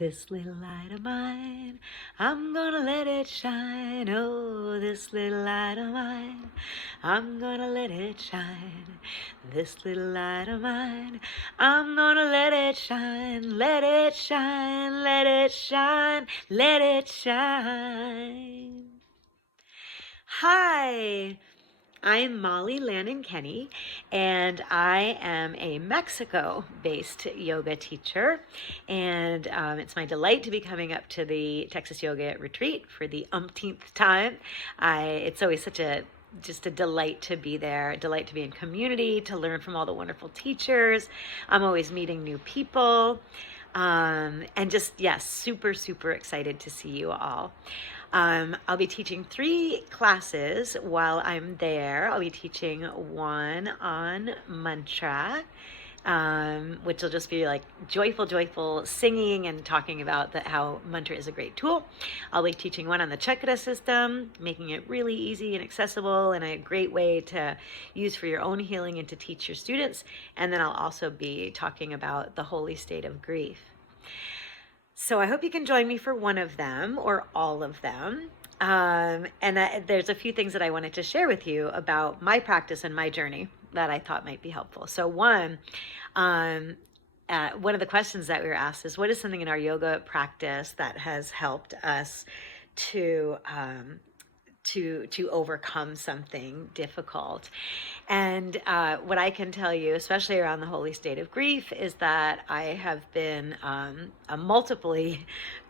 This little light of mine, I'm gonna let it shine. Oh, this little light of mine, I'm gonna let it shine. This little light of mine, I'm gonna let it shine. Let it shine, let it shine, let it shine. Hi, I'm Molly Lannon Kenney, and I am a Mexico-based yoga teacher. And it's my delight to be coming up to the Texas Yoga Retreat for the umpteenth time. It's always just a delight to be there, a delight to be in community, to learn from all the wonderful teachers. I'm always meeting new people. And just, yes, super, super excited to see you all. I'll be teaching 3 classes while I'm there. I'll be teaching one on mantra, which will just be like joyful singing and talking about how mantra is a great tool. I'll be teaching one on the chakra system, making it really easy and accessible and a great way to use for your own healing and to teach your students. And then I'll also be talking about the holy state of grief. So I hope you can join me for one of them or all of them. There's a few things that I wanted to share with you about my practice and my journey that I thought might be helpful. So one of the questions that we were asked is, what is something in our yoga practice that has helped us to overcome something difficult? And what I can tell you, especially around the holy state of grief, is that I have been a multiply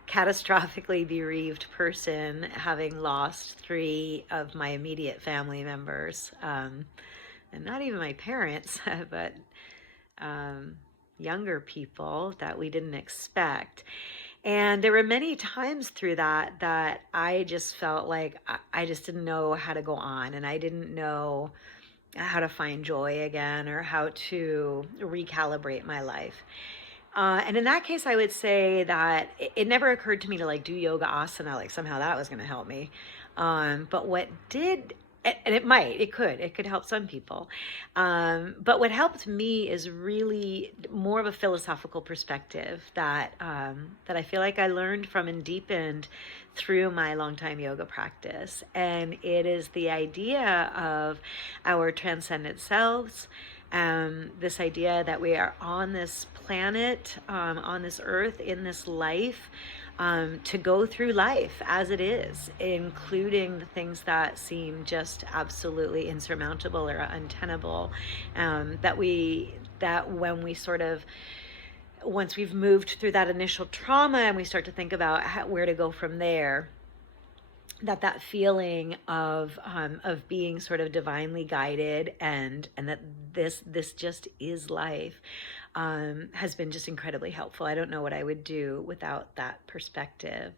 catastrophically bereaved person, having lost 3 of my immediate family members, and not even my parents, but younger people that we didn't expect. And there were many times through that I just felt like I just didn't know how to go on, and I didn't know how to find joy again or how to recalibrate my life. And in that case, I would say that it never occurred to me to like do yoga asana, like somehow that was going to help me. But what did, and it could help some people. But what helped me is really more of a philosophical perspective that I feel like I learned from and deepened through my longtime yoga practice. And it is the idea of our transcendent selves, this idea that we are on this planet, on this earth, in this life, to go through life as it is, including the things that seem just absolutely insurmountable or untenable, that when we sort of, once we've moved through that initial trauma and we start to think about where to go from there, that feeling of being sort of divinely guided and that this just is life, has been just incredibly helpful. I don't know what I would do without that perspective.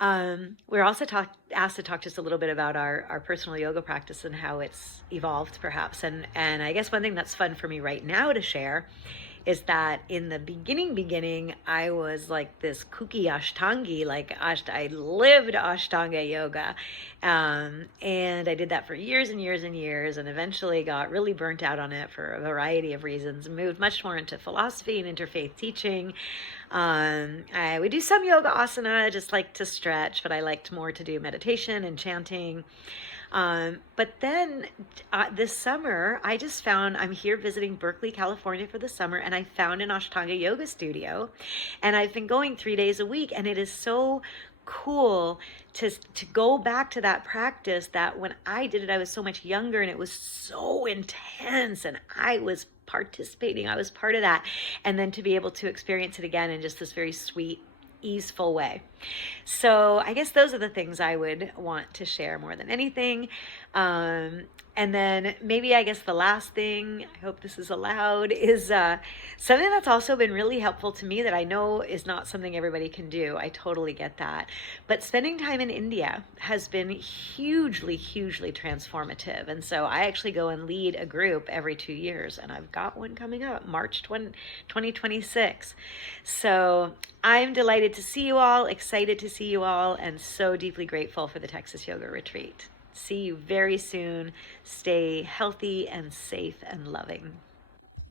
We're also asked to talk just a little bit about our personal yoga practice and how it's evolved, perhaps. And I guess one thing that's fun for me right now to share is that in the beginning, I was like this kooky Ashtangi, I lived Ashtanga yoga. And I did that for years and years and years, and eventually got really burnt out on it for a variety of reasons, moved much more into philosophy and interfaith teaching. I would do some yoga asana, just like to stretch, but I liked more to do meditation and chanting. But then this summer, I just found, I'm here visiting Berkeley, California for the summer, and I found an Ashtanga yoga studio, and I've been going 3 days a week, and it is so cool to go back to that practice that when I did it, I was so much younger, and it was so intense, and I was participating, I was part of that, and then to be able to experience it again in just this very sweet, easeful way. So I guess those are the things I would want to share more than anything. And then maybe I guess the last thing, I hope this is allowed, is something that's also been really helpful to me that I know is not something everybody can do. I totally get that. But spending time in India has been hugely transformative. And so I actually go and lead a group every 2 years, and I've got one coming up, March 2026. So I'm delighted to see you all, excited to see you all, and so deeply grateful for the Texas Yoga Retreat. See you very soon. Stay healthy and safe and loving.